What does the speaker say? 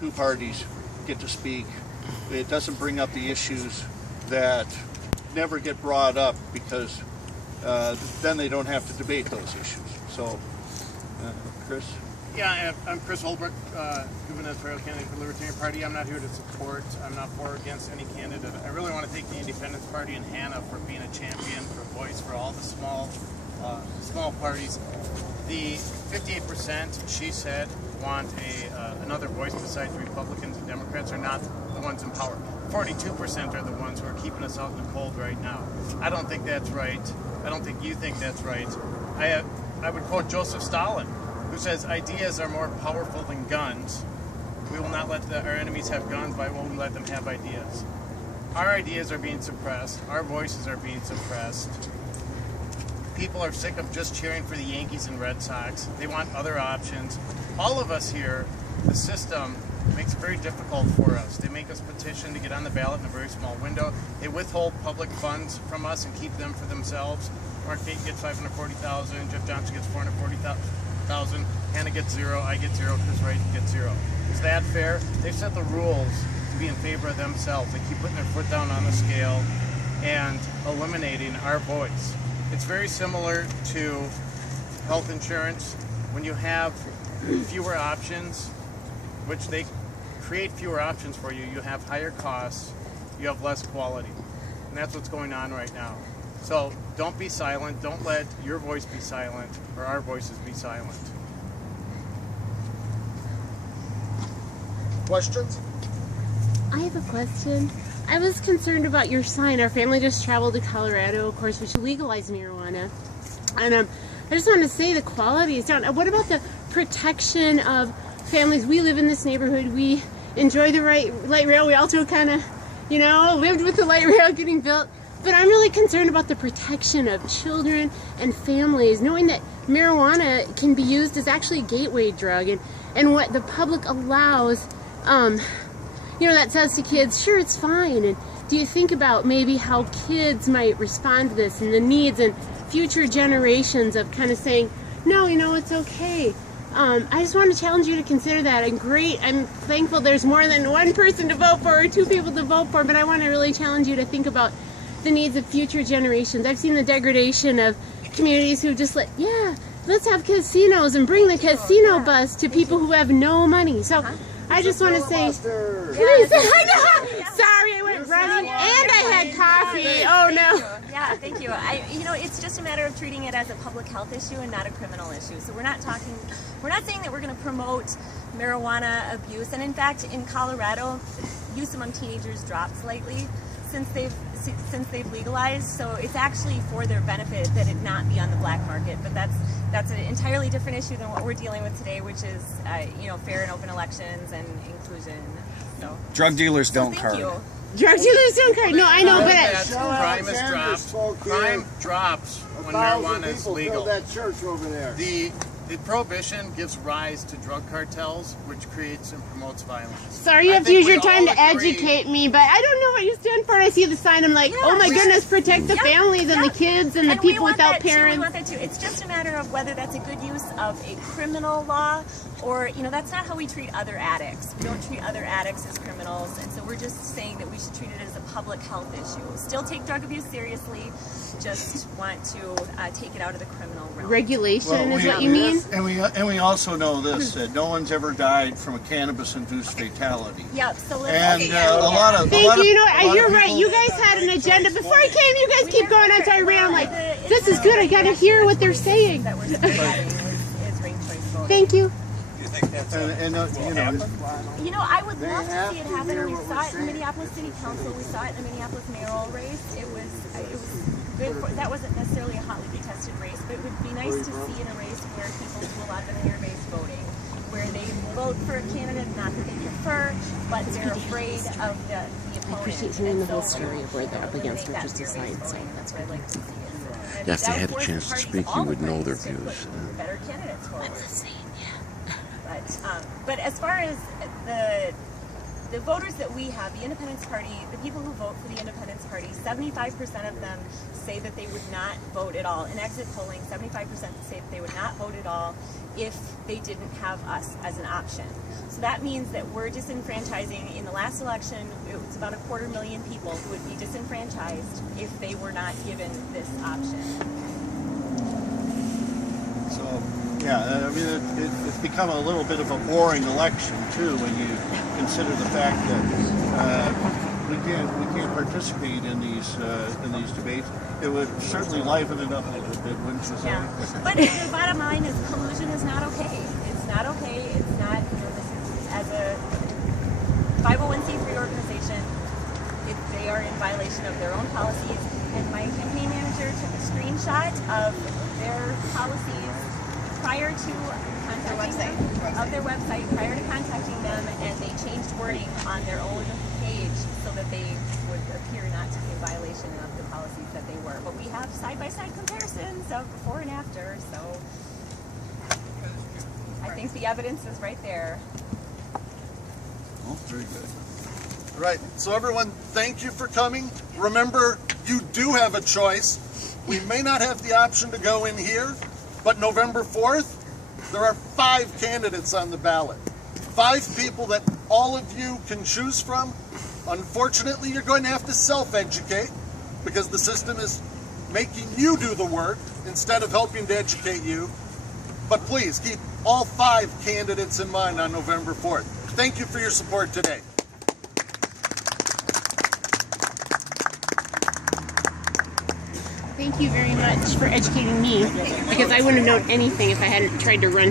two parties get to speak. It doesn't bring up the issues that never get brought up because then they don't have to debate those issues. So, Chris? Yeah, I'm Chris Holbrook, gubernatorial candidate for the Libertarian Party. I'm not here to support, I'm not for or against any candidate. I really want to thank the Independence Party and Hannah for being a champion, for a voice for all the small parties. The 58%, she said, want another voice besides Republicans and Democrats are not the ones in power. 42% are the ones who are keeping us out in the cold right now. I don't think that's right. I don't think you think that's right. I would quote Joseph Stalin, who says ideas are more powerful than guns. We will not let our enemies have guns, but won't we let them have ideas? Our ideas are being suppressed. Our voices are being suppressed. People are sick of just cheering for the Yankees and Red Sox. They want other options. All of us here, the system makes it very difficult for us. They make us petition to get on the ballot in a very small window. They withhold public funds from us and keep them for themselves. Mark Dayton gets $540,000, Jeff Johnson gets $440,000, Hannah gets $0, I get $0, Chris Wright gets $0. Is that fair? They've set the rules to be in favor of themselves. They keep putting their foot down on the scale and eliminating our voice. It's very similar to health insurance. When you have fewer options, which they create fewer options for you, you have higher costs, you have less quality. And that's what's going on right now. So don't be silent. Don't let your voice be silent or our voices be silent. Questions? I have a question. I was concerned about your sign. Our family just traveled to Colorado, of course, which legalized marijuana. And I just want to say the quality is down. What about the protection of families? We live in this neighborhood. We enjoy the light rail. We also kind of, lived with the light rail getting built. But I'm really concerned about the protection of children and families, knowing that marijuana can be used as actually a gateway drug, and what the public allows, that says to kids, sure, it's fine. And do you think about maybe how kids might respond to this and the needs and future generations of kind of saying, no, it's okay. I just want to challenge you to consider that. I'm thankful there's more than one person to vote for or two people to vote for, but I want to really challenge you to think about the needs of future generations. I've seen the degradation of communities who just let's have casinos and bring the casino bus to people who have no money. So I just want to say, sorry, I went running and I had coffee. Oh no. Yeah, thank you. It's just a matter of treating it as a public health issue and not a criminal issue. So we're not saying that we're going to promote marijuana abuse. And in fact, in Colorado, use among teenagers dropped slightly since they've legalized, so it's actually for their benefit that it not be on the black market. But that's an entirely different issue than what we're dealing with today, which is fair and open elections and inclusion. So drug dealers don't card. Drug dealers don't card. No, I know, but crime drops when marijuana is legal. That church over there. The prohibition gives rise to drug cartels, which creates and promotes violence. Sorry you have to use your time to educate me, but I don't know what you stand for. I see the sign, I'm like, oh my goodness, protect the families and the kids and the people without parents. We want that too. It's just a matter of whether that's a good use of a criminal law or, that's not how we treat other addicts. We don't treat other addicts as criminals, and so we're just saying that we should treat it as a public health issue. Still take drug abuse seriously, just want to take it out of the criminal realm. Regulation is what you mean? And we also know this, that no one's ever died from a cannabis-induced fatality. Yep. So and a lot of you're right. You guys had an agenda before I came. You guys keep going on. So I ran. I'm like, this is good. I got to hear what they're saying. Thank you. I would love to see it happen. We saw it in Minneapolis City Council. We saw it in the Minneapolis mayoral race. It was good. That wasn't necessarily a hotly contested race, but it would be nice to see in a race where people do a lot of fear-based voting, where they vote for a candidate not that they prefer, but they're afraid of the opponent. I appreciate hearing the whole story of where they're up against, which is the science. So that's what I'd like to see. Yeah, if they had a chance to speak, you would know their views. Better candidates forward. I'm listening, yeah. But as far as the the voters that we have, the Independence Party, the people who vote for the Independence Party, 75% of them say that they would not vote at all. In exit polling, 75% say that they would not vote at all if they didn't have us as an option. So that means that we're disenfranchising. In the last election, it was about 250,000 people who would be disenfranchised if they were not given this option. So, yeah, I mean, it's become a little bit of a boring election too when you consider the fact that we can't participate in these debates. It would certainly liven it up a little bit, wouldn't you say? Yeah, but the bottom line is collusion is not okay. It's not okay. It's not, you know, this is, as a 501c3 organization, they are in violation of their own policies. And my campaign manager took a screenshot of their policies prior to contacting them, of their website prior to contacting them, and they changed wording on their own page so that they would appear not to be in violation of the policies that they were. But we have side-by-side comparisons of before and after, so I think the evidence is right there. Oh, very good. All right, so everyone, thank you for coming. Remember, you do have a choice. We may not have the option to go in here, but November 4th, there are 5 candidates on the ballot. 5 people that all of you can choose from. Unfortunately, you're going to have to self-educate because the system is making you do the work instead of helping to educate you. But please keep all 5 candidates in mind on November 4th. Thank you for your support today. Thank you very much for educating me, because I wouldn't have known anything if I hadn't tried to run